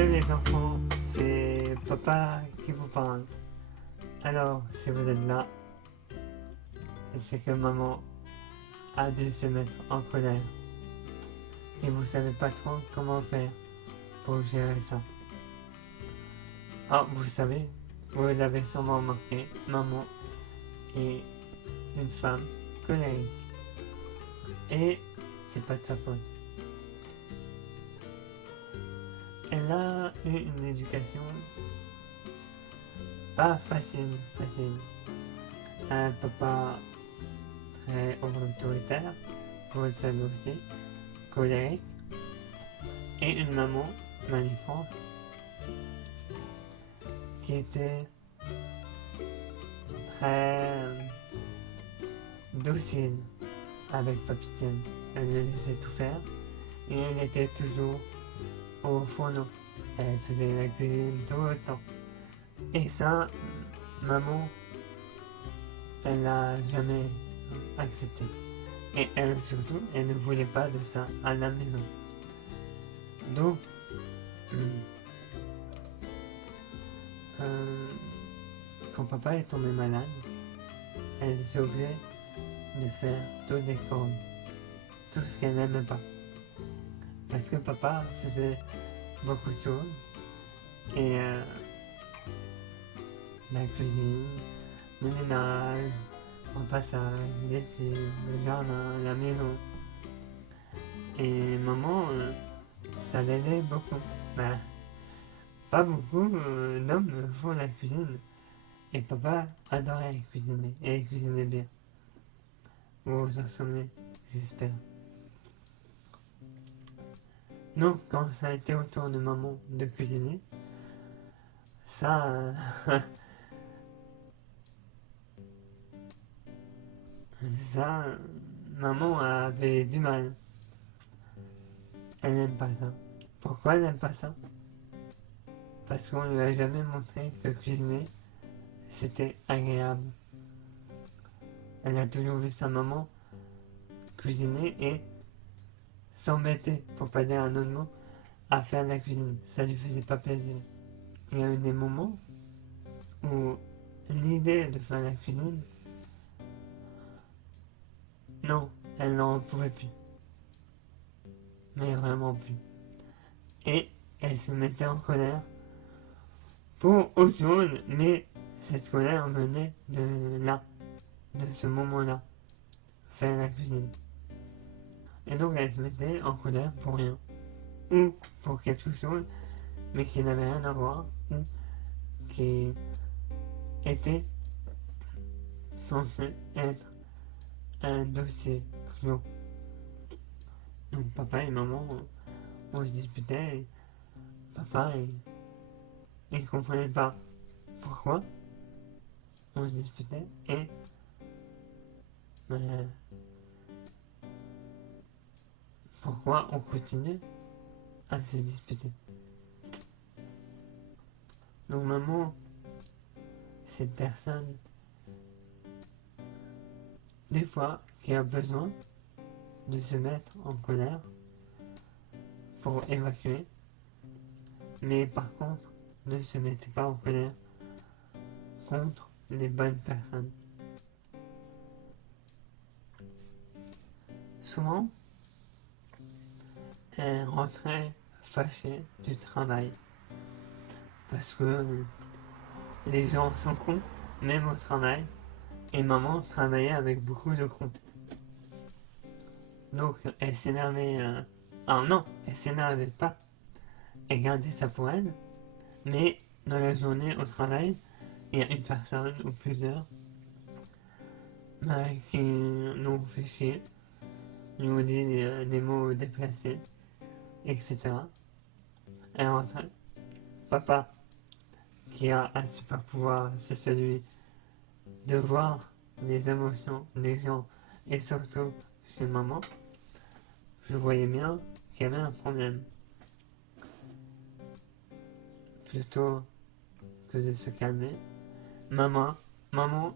Salut les enfants, c'est papa qui vous parle. Alors, si vous êtes là, c'est que maman a dû se mettre en colère. Et vous savez pas trop comment faire pour gérer ça. Ah, vous savez, vous avez sûrement remarqué, maman est une femme colérique. Et c'est pas de sa faute. Elle a eu une éducation pas facile. Un papa très autoritaire, vous le savez aussi, colérique, et une maman magnifique qui était très docile avec Papitienne. Elle le laissait tout faire et elle était toujours au fourneau. Elle faisait la cuisine tout le temps. Et ça, maman, elle l'a jamais accepté. Et elle surtout, elle ne voulait pas de ça à la maison. Donc, quand papa est tombé malade, elle s'est obligée de faire tout des cordes, tout ce qu'elle n'aimait pas. Parce que papa faisait beaucoup de choses et la cuisine, le ménage, en passage, lessive, le jardin, la maison. Et maman, ça l'aidait beaucoup. Ben, pas beaucoup d'hommes font la cuisine. Et papa adorait cuisiner, et il cuisinait bien. Vous vous en souvenez, j'espère. Donc, quand ça a été au tour de maman de cuisiner, ça... ça, maman avait du mal. Elle n'aime pas ça. Pourquoi elle n'aime pas ça? Parce qu'on ne lui a jamais montré que cuisiner, c'était agréable. Elle a toujours vu sa maman cuisiner et s'embêter, pour pas dire un autre mot, à faire la cuisine. Ça lui faisait pas plaisir. Il y a eu des moments où l'idée de faire la cuisine, non, elle n'en pouvait plus. Mais vraiment plus. Et elle se mettait en colère pour autre chose, mais cette colère venait de là, de ce moment-là, faire la cuisine. Et donc elle se mettait en colère pour rien, ou pour quelque chose, mais qui n'avait rien à voir, ou qui était censé être un dossier clos. Donc papa et maman, on se disputait, et papa, il comprenait pas pourquoi on se disputait, et pourquoi on continuait à se disputer. Donc maman, cette personne, des fois, qui a besoin de se mettre en colère pour évacuer, mais par contre, ne se mettez pas en colère contre les bonnes personnes. Souvent, elle rentrait fâchée du travail parce que les gens sont cons, même au travail, et maman travaillait avec beaucoup de cons. Donc elle s'énervait. Alors non, elle s'énervait pas. Elle gardait ça pour elle, mais dans la journée au travail, il y a une personne ou plusieurs qui nous fait chier, nous dit des mots déplacés, etc. Elle rentrait. Papa, qui a un super pouvoir, c'est celui de voir les émotions des gens et surtout chez maman, je voyais bien qu'il y avait un problème. Plutôt que de se calmer, maman,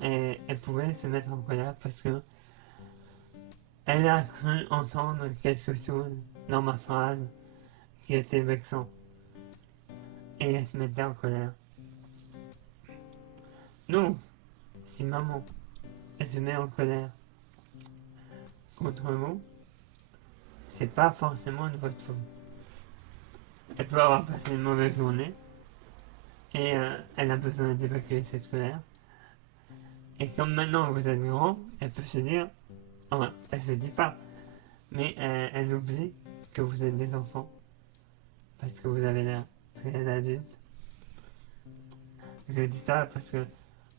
elle pouvait se mettre en colère parce que elle a cru entendre quelque chose dans ma phrase qui était vexant. et elle se mettait en colère. Donc, si maman, elle se met en colère contre vous, c'est pas forcément de votre faute. Elle peut avoir passé une mauvaise journée et elle a besoin d'évacuer cette colère. Et comme maintenant vous êtes grand, elle peut se dire, enfin, elle se dit pas, mais elle oublie que vous êtes des enfants parce que vous avez l'air très adulte. Je dis ça parce que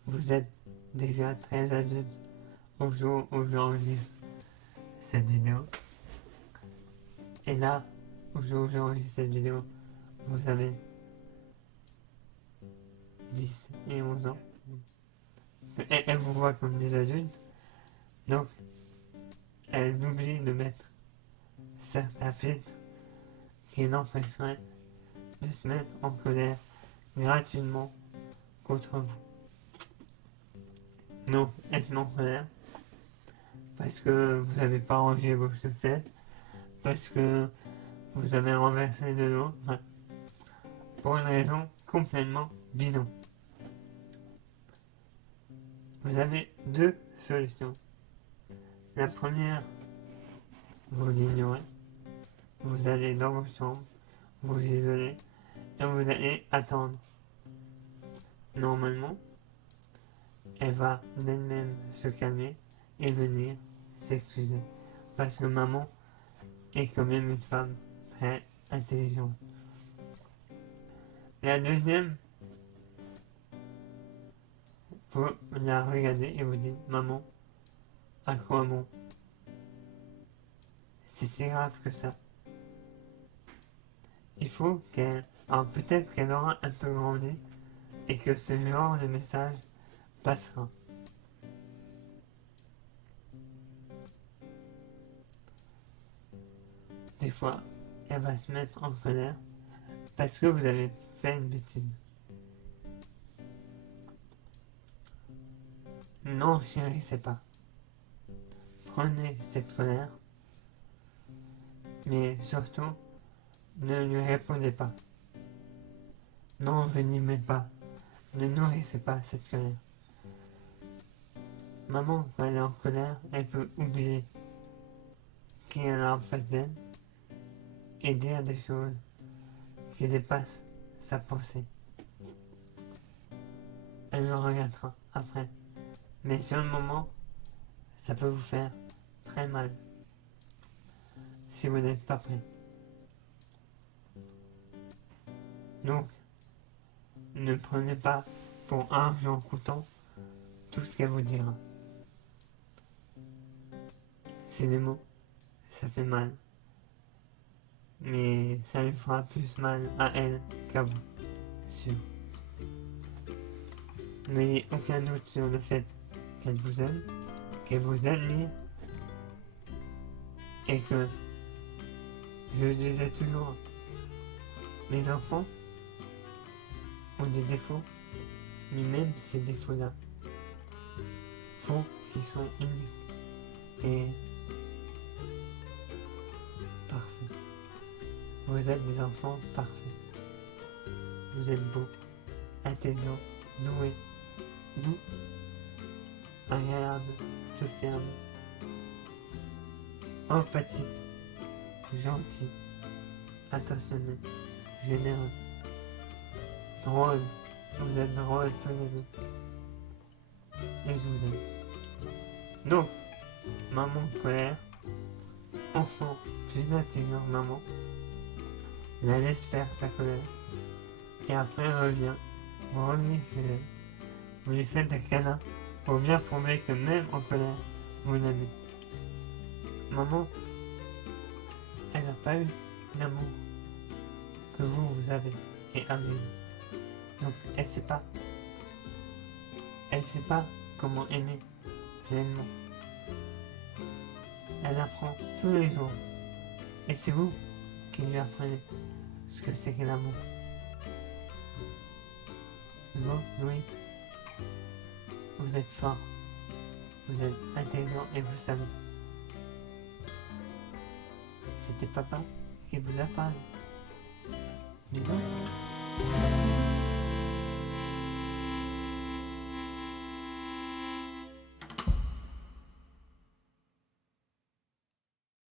vous êtes déjà très adulte au jour où j'enregistre cette vidéo. Et là, au jour où j'enregistre cette vidéo, vous avez 10 et 11 ans. Elle vous voit comme des adultes, donc elle oublie de mettre certains filtres qui l'empêcheraient de se mettre en colère gratuitement contre vous. Donc, elle se met en colère parce que vous n'avez pas rangé vos chaussettes, parce que vous avez renversé de l'eau, enfin, pour une raison complètement bidon. Vous avez deux solutions. La première, vous l'ignorez, vous allez dans vos chambres, vous isolez et vous allez attendre. Normalement, elle va d'elle-même se calmer et venir s'excuser. Parce que maman est quand même une femme très intelligente. La deuxième, vous la regardez et vous dites, maman, à quoi bon? C'est si grave que ça. Il faut qu'elle... Alors peut-être qu'elle aura un peu grandi et que ce genre de message passera. Des fois, elle va se mettre en colère parce que vous avez fait une bêtise. Non, chérie, c'est pas. Prenez cette colère, mais surtout, ne lui répondez pas. Non, venimez pas. Ne nourrissez pas cette colère. Maman, quand elle est en colère, elle peut oublier qui elle a en face d'elle et dire des choses qui dépassent sa pensée. Elle le regrettera après. Mais sur le moment, ça peut vous faire très mal si vous n'êtes pas prêt. Donc, ne prenez pas pour argent coûtant tout ce qu'elle vous dira. C'est des mots, ça fait mal. Mais ça lui fera plus mal à elle qu'à vous, sûr. N'ayez aucun doute sur le fait qu'elle vous aime, qu'elle vous admire, et que, je le disais toujours, les enfants ont des défauts, mais même ces défauts-là font qu'ils sont uniques et parfaits. Vous êtes des enfants parfaits. Vous êtes beaux, intelligents, doués, doux, agréables, sociables, empathiques, gentils, attentionnés, généreux, drôles. Vous êtes drôles tous les deux. Et je vous aime. Donc, maman colère, enfant plus intelligent que maman, la laisse faire sa colère. Et après elle revient, vous revenez chez elle, vous lui faites un câlin pour bien prouver que même en colère, vous l'aimez. Maman, elle n'a pas eu l'amour que vous avez et avez eu. Donc elle sait pas. Elle sait pas comment aimer pleinement. Elle apprend tous les jours. Et c'est vous qui lui apprenez ce que c'est que l'amour. Vous, oui, vous êtes fort, vous êtes intelligent et vous savez. C'était papa qui vous a parlé.